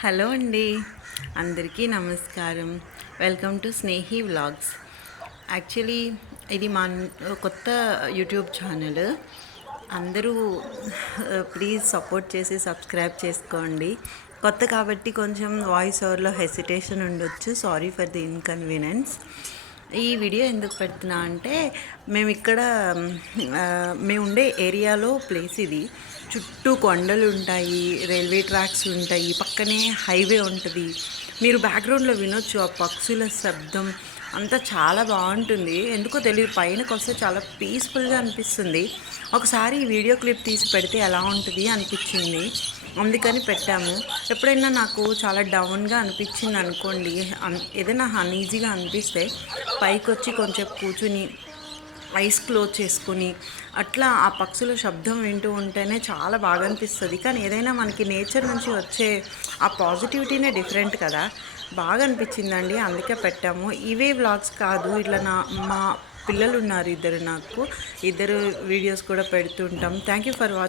Hello అండి, అందరికీ నమస్కారం. Welcome to Snehi vlogs. Actually ఇది మా కొత్త యూట్యూబ్ ఛానల్. అందరూ ప్లీజ్ సపోర్ట్ చేసి సబ్స్క్రైబ్ చేసుకోండి. కొత్త కాబట్టి కొంచెం వాయిస్ ఓవర్లో హెసిటేషన్ ఉండొచ్చు. Sorry for the inconvenience. ఈ వీడియో ఎందుకు పెడుతున్నా అంటే మేము ఇక్కడ మేము ఉండే ఏరియాలో ప్లేస్ ఇది. చుట్టూ కొండలు ఉంటాయి, రైల్వే ట్రాక్స్ ఉంటాయి, పక్కనే హైవే ఉంటుంది. మీరు బ్యాక్గ్రౌండ్లో వినొచ్చు ఆ పక్షుల శబ్దం అంతా చాలా బాగుంటుంది. ఎందుకో తెలియదు, పైనకి వస్తే చాలా పీస్ఫుల్గా అనిపిస్తుంది. ఒకసారి ఈ వీడియో క్లిప్ తీసి పెడితే ఎలా ఉంటుంది అనిపించింది, అందుకని పెట్టాము. ఎప్పుడైనా నాకు చాలా డౌన్గా అనిపించింది అనుకోండి, ఏదైనా అన్ఈజీగా అనిపిస్తే పైకి వచ్చి కొంచెం కూర్చుని ఐస్ క్లోజ్ చేసుకుని అట్లా ఆ పక్షుల శబ్దం వింటూ ఉంటేనే చాలా బాగా అనిపిస్తుంది. కానీ ఏదైనా మనకి నేచర్ నుంచి వచ్చే ఆ పాజిటివిటీనే డిఫరెంట్ కదా, బాగా అనిపించిందండి, అందుకే పెట్టాము. ఇవే వ్లాగ్స్ కాదు, ఇట్లా మా పిల్లలు ఉన్నారు ఇద్దరు, నాకు ఇద్దరు వీడియోస్ కూడా పెడుతుంటాం. Thank you for watching.